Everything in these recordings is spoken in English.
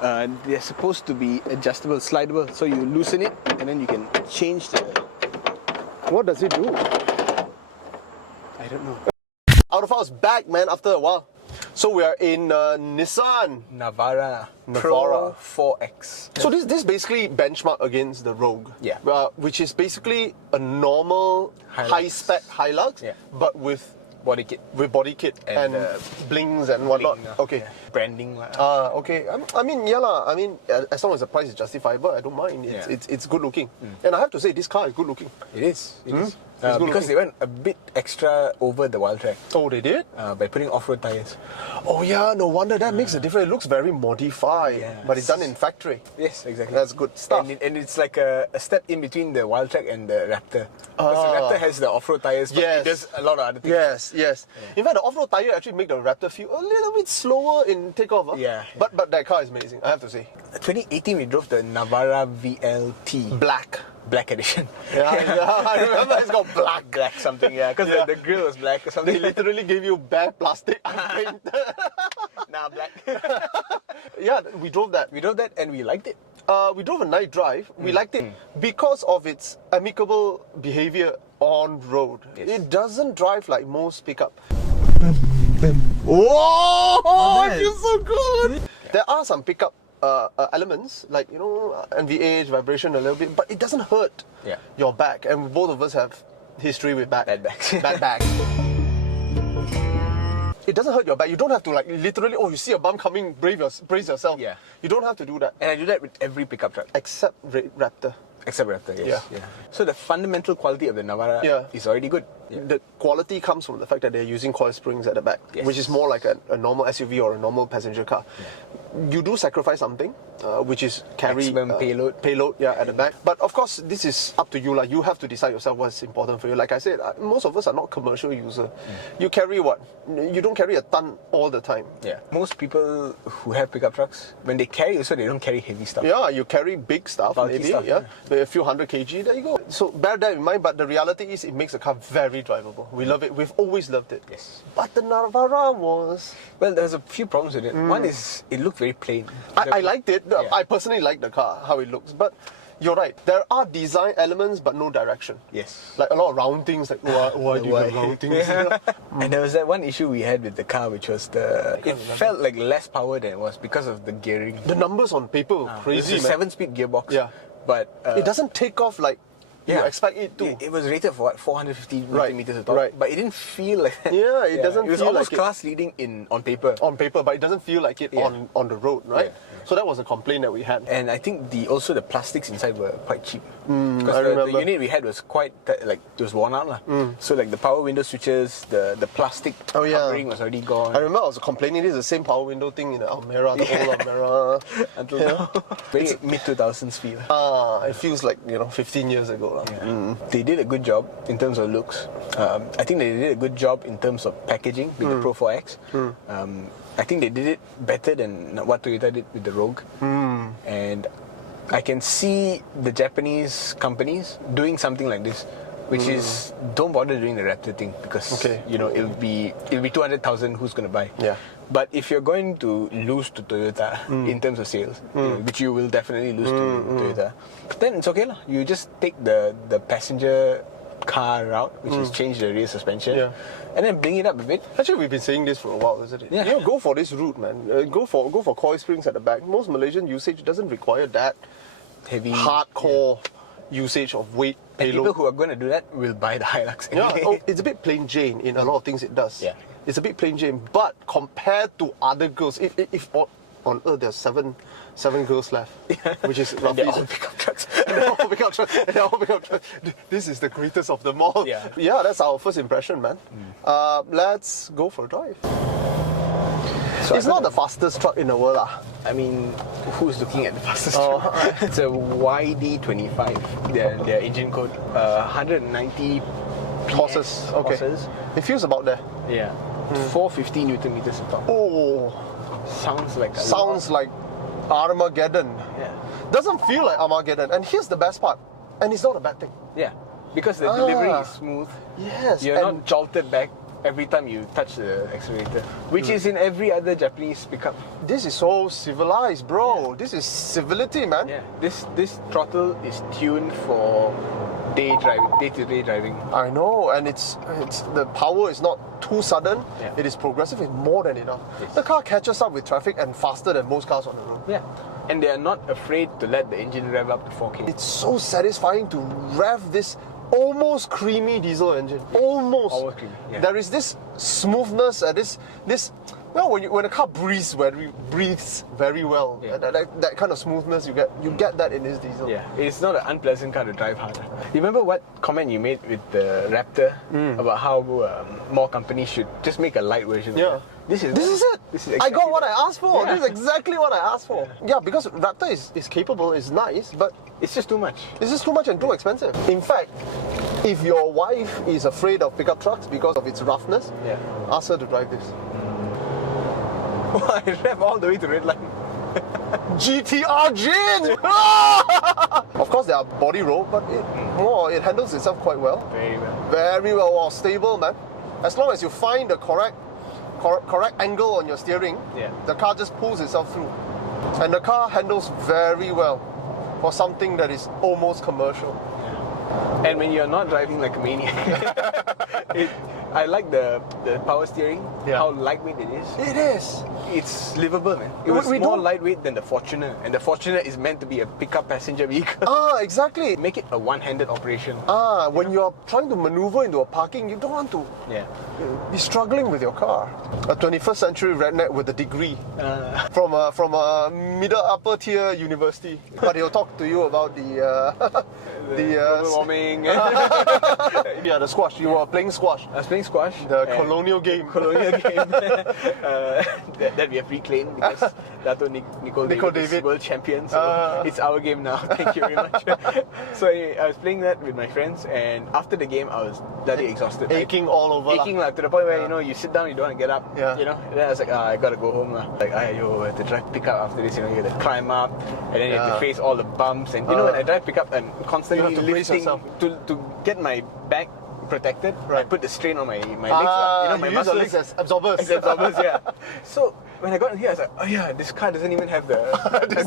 They're supposed to be adjustable, slidable, so you loosen it and then you can change the... What does it do? I don't know. Autophiles back, man, after a while. So we are in Nissan Navara Pro-4X. So this basically benchmark against the Rogue. Yeah. Which is basically a normal high-spec Hilux, but with body kit. With body kit and blings and whatnot. Okay. Yeah. Branding. Okay. I mean, yeah lah. I mean, as long as the price is justifiable, I don't mind. It's good looking. And I have to say, this car is good looking. It is. It is. Because they went a bit extra over the wild track. Oh, they did? By putting off-road tires. Oh yeah, no wonder that makes a difference. It looks very modified, but it's done in factory. Yes, exactly. That's good stuff. And it's like a step in between the wild track and the Raptor. Because the Raptor has the off-road tires, but it does a lot of other things. Yes. Yeah. In fact, the off-road tire actually make the Raptor feel a little bit slower in takeoff. Huh? Yeah. But that car is amazing, I have to say. 2018 we drove the Navara VLT. Black edition. Yeah, I remember it's got black. Black something, because the grill was black or something. They literally gave you bare plastic unpainted. Nah, black. Yeah, we drove that. We drove that and we liked it. We drove a night drive. We liked it because of its amicable behavior on road. Yes. It doesn't drive like most pickup. Whoa! It feels so good! There are some pickup elements, like, NVH, vibration a little bit, but it doesn't hurt your back. And both of us have history with bad backs. Bad backs. It doesn't hurt your back. You don't have to literally, you see a bump coming, brace yourself. Yeah. You don't have to do that. And I do that with every pickup truck. Except Raptor. Except Raptor, yes. Yeah. So the fundamental quality of the Navara is already good. Yeah. The quality comes from the fact that they're using coil springs at the back, which is more like a normal SUV or a normal passenger car. Yeah. You do sacrifice something, which is carry maximum payload at the back. But of course, this is up to you. You have to decide yourself what's important for you. Like I said, most of us are not commercial user. You carry what? You don't carry a ton all the time. Yeah. Most people who have pickup trucks, when they carry also, they don't carry heavy stuff. Yeah, you carry big stuff, bulky stuff, a few 100 kg, there you go. So bear that in mind, but the reality is it makes the car very drivable. We love it. We've always loved it. Yes. But the Navara was... Well, there's a few problems with it. One is, it looked very plain. I liked it. I personally like the car, how it looks. But you're right. There are design elements, but no direction. Yes. Like a lot of round things, like why do you have round things? And there was that one issue we had with the car, which was it felt like less power than it was because of the gearing. The numbers on paper were crazy, it's a 7-speed gearbox. Yeah. But it doesn't take off like you expect it to. It was rated for 450 meters at top, but it didn't feel like that. Yeah, it doesn't feel like it. It was almost class leading on paper. On paper, but it doesn't feel like it on the road, right? Yeah. So that was a complaint that we had. And I think also the plastics inside were quite cheap. Because the unit we had was quite, it was worn out. So the power window switches, the plastic covering was already gone. I remember I was complaining, this is the same power window thing in the Almera, the old Almera. Until now. Very mid-2000s feel. It feels like, 15 years ago. They did a good job in terms of looks. I think they did a good job in terms of packaging with the Pro-4X. I think they did it better than what Toyota did with the Rogue. And I can see the Japanese companies doing something like this, which is, don't bother doing the Raptor thing because it'll be 200,000. Who's going to buy? Yeah. But if you're going to lose to Toyota in terms of sales, which you will definitely lose to Toyota, then it's okay lah. You just take the passenger car route, which is change the rear suspension, and then bring it up a bit. Actually, we've been saying this for a while, isn't it? Yeah. Go for this route, man. Go for coil springs at the back. Most Malaysian usage doesn't require that heavy, hardcore usage of weight. And people who are going to do that will buy the Hilux anyway. Yeah, it's a bit plain Jane in a lot of things it does. Yeah. It's a bit plain Jane, but compared to other girls, if on Earth there's seven girls left, which is roughly... They're all pickup trucks. They're all pickup trucks. This is the greatest of them all. Yeah, that's our first impression, man. Let's go for a drive. So it's not the fastest truck in the world. I mean, who's looking at the fastest truck? It's a YD25, their engine code, 190 horses. Okay. Horses. It feels about there. Yeah. 450 Newton meters of torque. Oh. Sounds like Armageddon. Yeah. Doesn't feel like Armageddon. And here's the best part. And it's not a bad thing. Yeah. Because the delivery is smooth. Yes. You're not jolted back every time you touch the accelerator, which is in every other Japanese pickup. This is so civilized, bro. This is civility, man. Yeah, this throttle is tuned for day-to-day driving. I know, and it's the power is not too sudden. Yeah. It is progressive. It's more than enough. Yes. The car catches up with traffic and faster than most cars on the road. Yeah, and they are not afraid to let the engine rev up to 4K. It's so satisfying to rev this almost creamy diesel engine. Almost creamy. Yeah. There is this smoothness, this. Well, when a car breathes very well, Yeah. that kind of smoothness you get that in this diesel. Yeah, it's not an unpleasant car to drive harder. You remember what comment you made with the Raptor about how more companies should just make a light version? Yeah. Of it? This is it. This is I exactly got what I asked for. Yeah. This is exactly what I asked for. Yeah, because Raptor is capable, is nice, but It's just too much. it's just too much and too expensive. In fact, if your wife is afraid of pickup trucks because of its roughness, Yeah. ask her to drive this. I rev all the way to red line. GTR Jin! Of course, there are body roll, but it handles itself quite well. Very well. Very well, wow, stable, man. As long as you find the correct angle on your steering, Yeah. the car just pulls itself through. And the car handles very well for something that is almost commercial. And when you're not driving like a maniac, I like the power steering, Yeah. how lightweight it is. It is. It's livable, man. It was We more don't- lightweight than the Fortuner, and the Fortuner is meant to be a pickup passenger vehicle. Exactly. Make it a one-handed operation. When you're trying to maneuver into a parking, you don't want to Yeah. be struggling with your car. A 21st century redneck with a degree from a middle upper tier university, but he'll talk to you about Global warming. the squash. You were playing squash, I was playing squash. the and- colonial game. Colonial game that we have reclaimed because Dato Nicole Nicole David is David. world champion, so it's our game now. Thank you very much. So I was playing that with my friends, and after the game I was bloody exhausted. Aching all over. Aching to the point where you sit down, you don't want to get up. Yeah. And then I was like, I gotta go home lah. Like I have to drive pickup after this. You have to climb up, and then you have to face all the bumps. And when I drive pickup, I'm constantly You have to brace lifting yourself. to get my back protected. I Right. put the strain on my legs lah. you My use your muscles. legs as absorbers. As absorbers, yeah. So when I got in here, I was like, oh yeah, this car doesn't even have the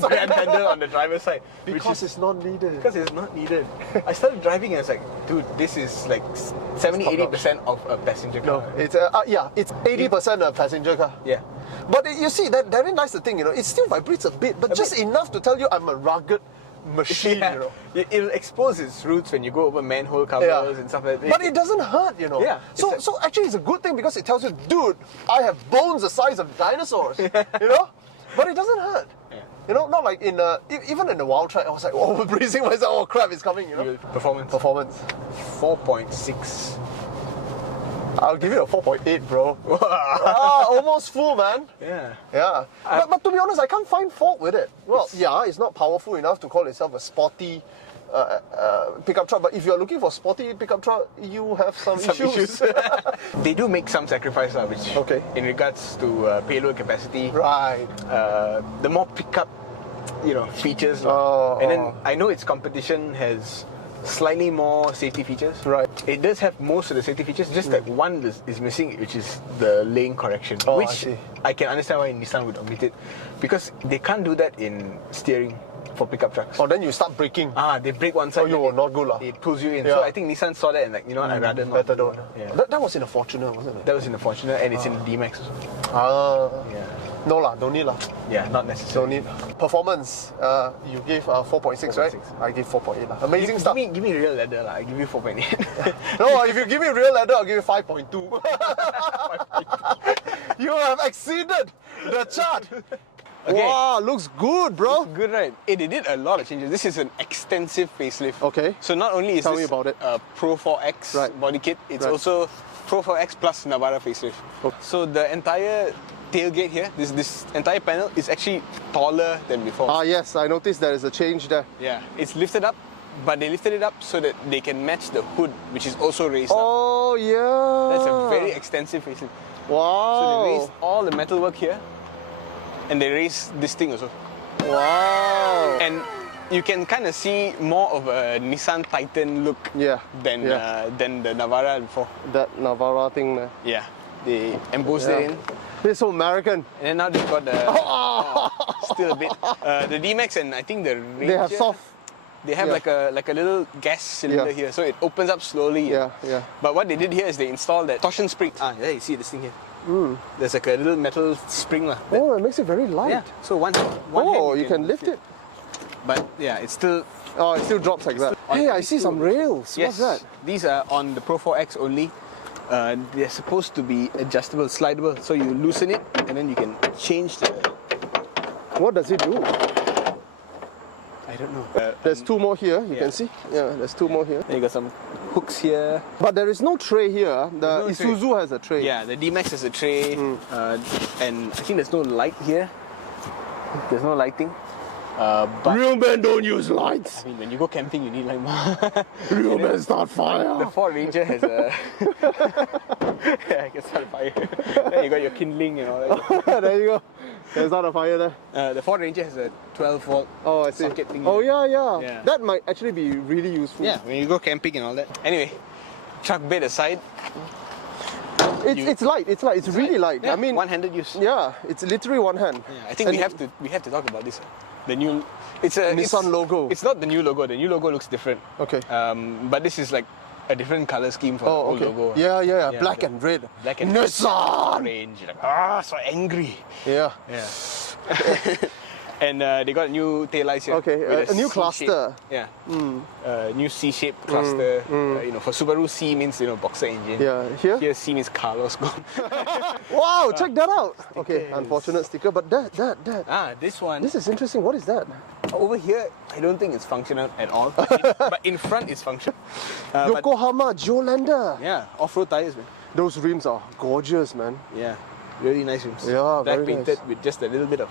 grab handle on the driver's side. Because it's not needed. Because it's not needed. I started driving and I was like, dude, this is like 70-80% of a passenger car. No, it's it's 80% a passenger car. Yeah. But you see, therein lies the thing, it still vibrates a bit, but just enough to tell you I'm a rugged machine, Yeah. It'll expose its roots when you go over manhole covers and stuff like that. But it doesn't hurt, Yeah, So actually it's a good thing because it tells you, dude, I have bones the size of dinosaurs, But it doesn't hurt. Yeah. Not like even in the wild track, I was like, oh, bracing myself, oh crap, it's coming, Performance. 4.6. I'll give it a 4.8, bro. Almost full, man. Yeah. Yeah. But to be honest, I can't find fault with it. Well, it's not powerful enough to call itself a sporty pickup truck, but if you're looking for sporty pickup truck, you have some issues. They do make some sacrifice, which in regards to payload capacity. Right. The more pickup, features. And then I know its competition has slightly more safety features. Right. It does have most of the safety features, just that one is missing, which is the lane correction. I Which see. I can understand why Nissan would omit it, because they can't do that in steering for pickup trucks. Or then you start braking. They break one side. you then are not good lah. It pulls you in. Yeah. So I think Nissan saw that and I'd rather not. Better don't. Yeah. That was in a Fortuner, wasn't it? That was in the Fortuner and it's in the D-Max also. Yeah. No lah, don't need lah. Yeah, not necessarily. Don't need. Performance, you gave 4.6, right? 4.6. I gave 4.8 lah. Amazing stuff. Give me real leather lah. I give you 4.8. No, if you give me real leather, I'll give you 5.2. You have exceeded the chart. Okay. Wow, looks good, bro. Good, right? They did a lot of changes. This is an extensive facelift. Okay. So not only is Tell me this about it. a Pro-4X Right. body kit, it's Right. also Pro-4X plus Navara facelift. Okay. So the entire tailgate here, this entire panel is actually taller than before. Yes, I noticed there is a change there. Yeah, it's lifted up, but they lifted it up so that they can match the hood, which is also raised up. Oh, yeah. That's a very extensive facelift. So Wow. they raised all the metalwork here, and they raised this thing also. Wow. And you can kind of see more of a Nissan Titan look than the Navara before. That Navara thing there. Yeah, they embossed it in. They're so American. And then now they've got the still a bit. The D-Max and I think the Ranger, They have soft. They have like a little gas cylinder here, so it opens up slowly. Yeah. But what they did here is they installed that torsion spring. There you see this thing here. There's like a little metal spring lah. Oh, it makes it very light. Yeah. So one hand you can lift it. But yeah, it's still. Oh, it still drops like that. Hey, I see some rails. Yes. What's that? These are on the Pro-4X only. They're supposed to be adjustable, slidable. So you loosen it and then you can change the. What does it do? I don't know. There's two more here, you can see. Yeah, there's two more here. You got some hooks here. But there is no tray here. The no Isuzu tray. has a tray. Yeah, the D-Max has a tray. And I think there's no light here. There's no lighting. But Real men don't use lights. I mean, when you go camping, you need light more. Real men start fire. The Ford Ranger has a. I can start a fire. Then you got your kindling and all that. There you go. There's not a fire there. The Ford Ranger has a 12-volt socket thing. Oh, here. yeah. That might actually be really useful. Yeah, when you go camping and all that. Anyway, truck bed aside. It's light. It's really light. Yeah, I mean, one-handed use. Yeah, it's literally one hand. Yeah, I think we have to talk about this. The new, it's a Nissan logo. It's not the new logo. The new logo looks different. Okay. But this is like a different color scheme for the old logo. Yeah. Black and red. Black and Nissan. Orange. Like, so angry. Yeah. And they got new taillights here. Okay, a new cluster. Yeah. New C-shaped cluster. For Subaru, C means boxer engine. Yeah. Here C means Carlos gone. Wow, check that out. Okay, unfortunate sticker, but that. This one. This is interesting. What is that? Over here, I don't think it's functional at all. But in front, it's functional. Yokohama Geolander. Yeah, off-road tires, man. Those rims are gorgeous, man. Yeah, really nice rims. Yeah, Black very painted nice. with just a little bit of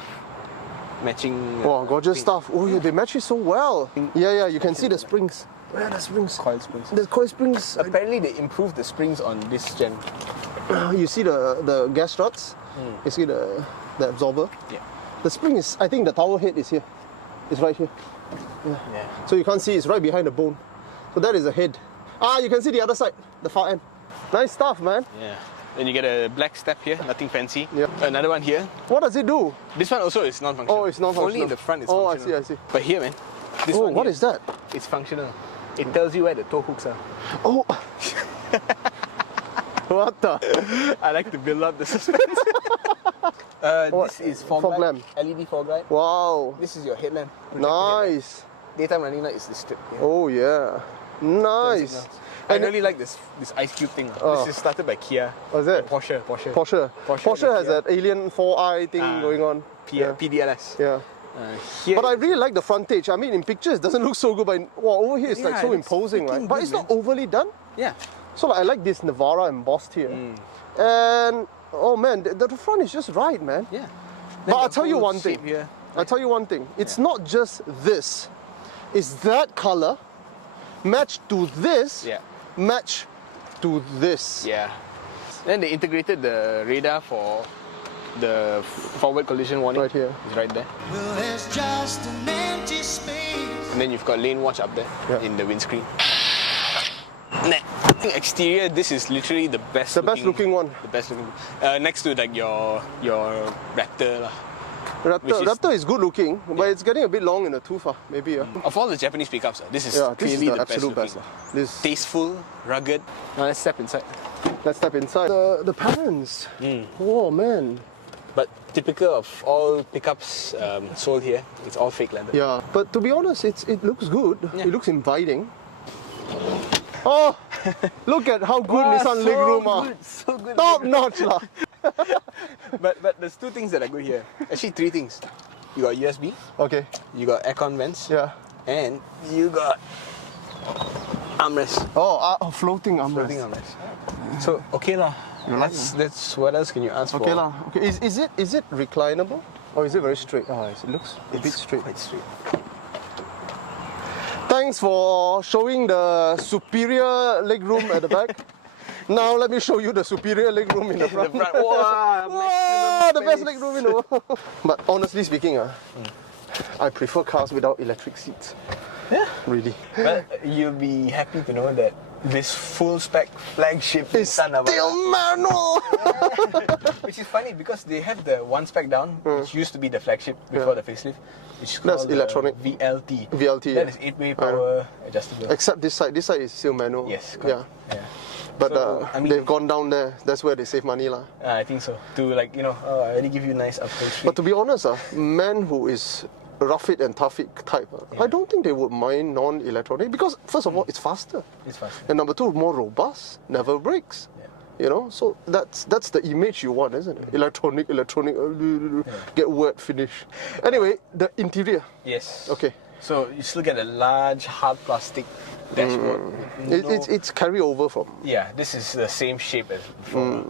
matching. Wow, gorgeous stuff. Oh, yeah, they match it so well. Yeah, you can see the springs. Where are the springs? Coil springs. The coil springs. Apparently, they improved the springs on this gen. You see the gas struts? You see the absorber? Yeah. The spring is, I think the tower head is here. It's right here. Yeah. So you can't see, it's right behind the bone. So that is the head. You can see the other side, the far end. Nice stuff, man. Yeah. Then you get a black step here, nothing fancy. Yeah. Another one here. What does it do? This one also is non-functional. Oh, it's non-functional. Only in the front is functional. functional. I see. But here, man. This one what here, is that? It's functional. It tells you where the tow hooks are. Oh. What the? I like to build up the suspense. This is fog lamp. LED fog light. Wow. This is your headlamp. Nice. Daytime running light is the strip. Yeah. Oh yeah. Nice. I really like this ice cube thing. This is started by Kia. Was it? Porsche Porsche has that alien 4i thing going on. PDLS. Yeah. But I really like the frontage. I mean, in pictures, it doesn't look so good, but over here, it's like so imposing, right? But it's not overly done. Yeah. So I like this Navara embossed here. And, oh man, the front is just right, man. Yeah. But I'll tell you one thing. Here. I'll tell you one thing. It's not just this. It's that color matched to this, matched to this. Yeah. Then they integrated the radar for the forward collision warning. Right here. It's right there. Well, there's just an empty space. And then you've got lane watch up there in the windscreen. Exterior, this is literally the best. The best looking one. The best looking. Next to like your Raptor lah. Raptor is good looking, but it's getting a bit long in the tooth, maybe. Of all the Japanese pickups, this is this clearly is the the absolute best best. looking. Tasteful, rugged. Now let's step inside. Let's step inside. The parents. Oh man. But typical of all pickups sold here, it's all fake leather. Yeah, but to be honest, it looks good. It looks inviting. Oh, look at how good Nissan legroom are. So good. Top notch lah. But there's two things that are good here. Actually, three things. You got USB. Okay. You got aircon vents. Yeah. And you got armrest. Floating armrest. Floating armrest. So okay lah. That's what else can you ask for? Okay lah. Okay. Is it reclinable or is it very straight? It looks a bit straight. Quite straight. Thanks for showing the superior legroom at the back. Now let me show you the superior legroom in the front. Wow, the best legroom in the world. But honestly speaking, I prefer cars without electric seats. Yeah. Really. Well, you'll be happy to know that this full spec flagship It's Nissan Navara, still manual! which is funny because they have the one spec down, which used to be the flagship before the facelift, which is called That's electronic. VLT. VLT, That yeah. is 8-way power adjustable. Except this side is still manual. Yes, Yeah. correct. Yeah. But So, I mean, they've gone down there. That's where they save money lah. I think so. To like, I already give you nice upholstery. But to be honest, man who is rough it and tough it type, I don't think they would mind non-electronic because first of all, it's faster. It's faster. And number two, more robust, never breaks. Yeah. So that's the image you want, isn't it? Electronic, get wet, finish. Anyway, the interior. Yes. Okay. So you still get a large hard plastic dashboard. It's carryover from. Yeah, this is the same shape as before.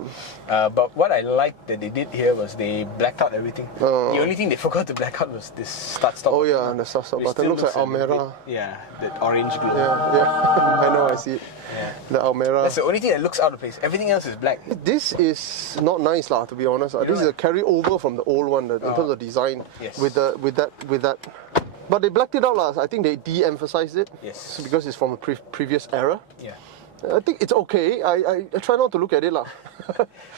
But what I liked that they did here was they blacked out everything. The only thing they forgot to black out was this start-stop. Oh yeah, and the start which button still looks like a little Almera. bit- Yeah, the orange glow. Yeah. I know, I see it. Yeah. The Almera. That's the only thing that looks out of place. Everything else is black. This is not nice lah, to be honest. This is a carryover from the old one in terms of design. Yes. With that. But they blacked it out lah. I think they de-emphasized it. Yes. Because it's from a previous era. Yeah. I think it's okay. I try not to look at it lah.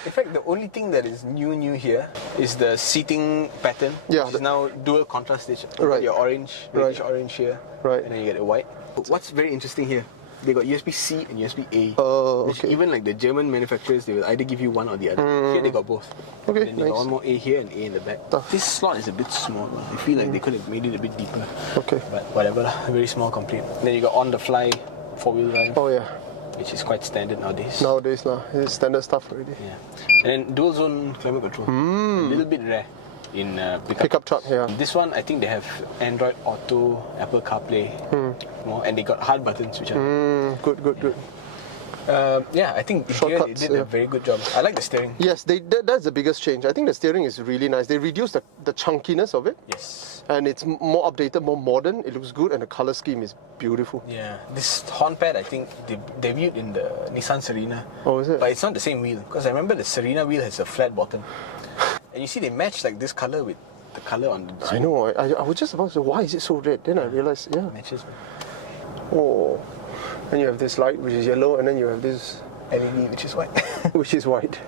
In fact, the only thing that is new here is the seating pattern. Yeah, Which is now dual contrast stitch. You Right. get your orange, reddish orange here. Right. And then you get the white. What's very interesting here, they got USB-C and USB-A. Which okay. even like the German manufacturers, they will either give you one or the other. Here they got both. Okay, And then they got nice. one more A here and A in the back. This slot is a bit small. I feel like they could have made it a bit deeper. Okay. But whatever lah, very small complete. Then you got on-the-fly four-wheel drive, Oh yeah. which is quite standard nowadays. Nowadays lah, it's standard stuff already. Yeah. And then dual zone climate control. A little bit rare in Pickup truck, yeah. This one, I think they have Android Auto, Apple CarPlay, more, and they got hard buttons, which are Good. yeah, I think here they Shortcuts, did a very good job. I like the steering. Yes, that's the biggest change. I think the steering is really nice. They reduced the chunkiness of it. Yes. And it's more updated, more modern. It looks good, and the color scheme is beautiful. Yeah, this horn pad I think they debuted in the Nissan Serena. Oh, is it? But it's not the same wheel because I remember the Serena wheel has a flat bottom, and you see they match like this color with the color on the. I know. I was just about to say, why is it so red? Then I realized, yeah. Matches. Oh. And you have this light which is yellow, and then you have this LED, which is white. which is white.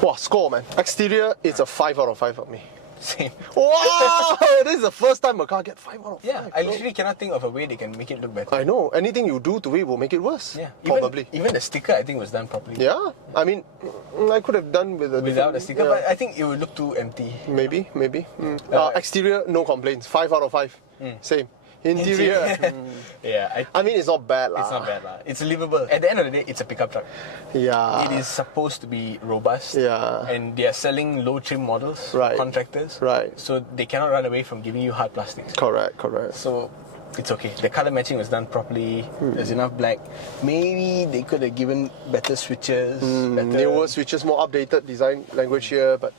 Wow, score man. Exterior, it's a 5 out of 5 for me. Same. Wow! This is the first time a car gets 5 out of 5. Yeah, I literally cannot think of a way they can make it look better. I know. Anything you do to it will make it worse. Yeah, Probably. Even the sticker I think was done properly. Yeah. I mean, I could have done with a Without different- the sticker, yeah. but I think it would look too empty. Maybe. Exterior, no complaints. 5 out of 5. Same. Interior. Yeah, I mean, it's not bad lah. it's not bad lah. It's livable. At the end of the day, it's a pickup truck. Yeah. It is supposed to be robust. Yeah. And they are selling low trim models Right. for contractors. Right. So they cannot run away from giving you hard plastics. Correct. So it's okay. The color matching was done properly. There's enough black. Maybe they could have given better switches. Better... Newer switches, more updated design language here, but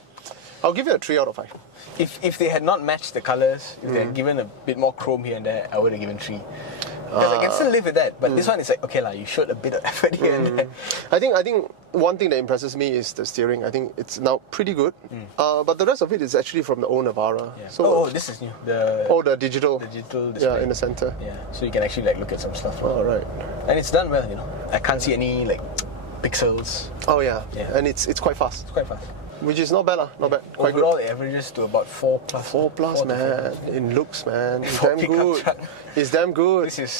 I'll give it a 3 out of 5. If they had not matched the colors, if they had given a bit more chrome here and there, I would have given 3. Because I can still live with that. But this one is like, okay lah, you showed a bit of effort here and there. I think one thing that impresses me is the steering. I think it's now pretty good. But the rest of it is actually from the old Navara. Yeah. So this is new. The digital. digital display. Yeah, in the center. Yeah, so you can actually like look at some stuff. Oh, right. And it's done well, I can't see any like pixels. Oh yeah. Yeah. And it's quite fast, It's quite fast. which is not bad lah. Not bad. Quite Overall, it averages to about 4 plus. 4 plus, 4 to man. It looks, man. It's For damn pickup good. truck. It's damn good. This is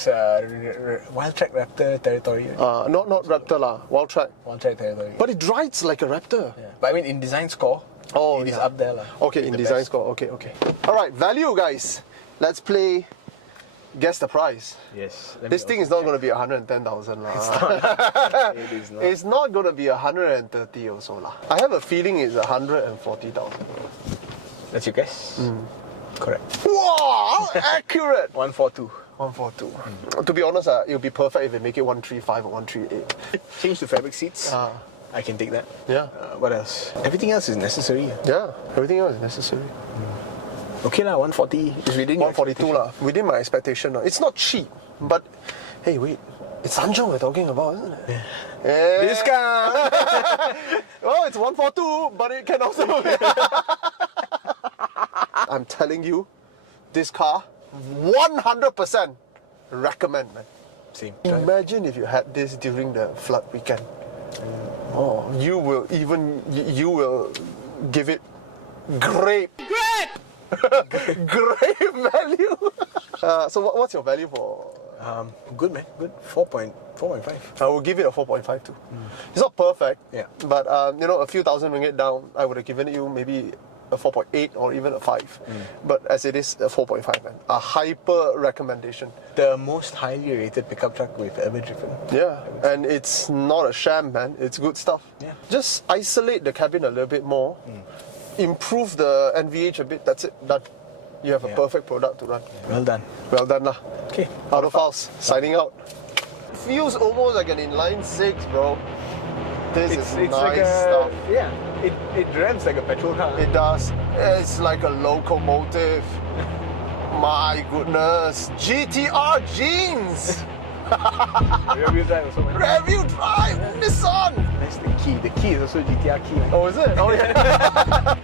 Wild Track Raptor territory. Not Raptor lah. Wild Track. Wild Track territory. But it rides like a Raptor. yeah. But I mean, in design score, it is yeah. up there lah. Okay, in The design best. score. Okay. All right, value, guys. Let's play. Guess the price. Yes. let me This thing is also not going to be 110,000 lah. check. It is not. It's not going to be 130 or so lah. I have a feeling it's 140,000. That's your guess? Correct. Wow, accurate. 142. 142. To be honest, it would be perfect if they make it 135 or 138. Change to fabric seats. I can take that. Yeah. What else? Everything else is necessary. Yeah, everything else is necessary. Okay lah, 140 is within your 142 lah, within my expectation. It's not cheap, but hey, wait, it's Sanjong we're talking about, isn't it? Yeah. Discount! Well, it's 142, but it can also be. I'm telling you, this car 100% recommend, man. Same. Imagine if you had this during the flood weekend. Oh, you will give it great value. So what's your value for? Good, man. Good. 4.5. I will give it a 4.5 too. It's not perfect. Yeah. But a few thousand ringgit down, I would have given you maybe a 4.8 or even a 5. But as it is, a 4.5, man. A hyper recommendation. The most highly rated pickup truck we've ever driven. Yeah, and it's not a sham, man. It's good stuff. Yeah. Just isolate the cabin a little bit more. Improve the NVH a bit. That's it. Done. You have a perfect product to run. Well done. Well done, lah. Okay. Autophiles, signing out. Feels almost like an inline 6, bro. This is nice like stuff. Yeah, it revs like a petrol car. It does. It's like a locomotive. My goodness. GTR jeans. Rear-wheel drive also. Man. Rear-wheel drive. Nissan. That's the key. The key is also GTR key. Man. Oh, is it? Oh, yeah.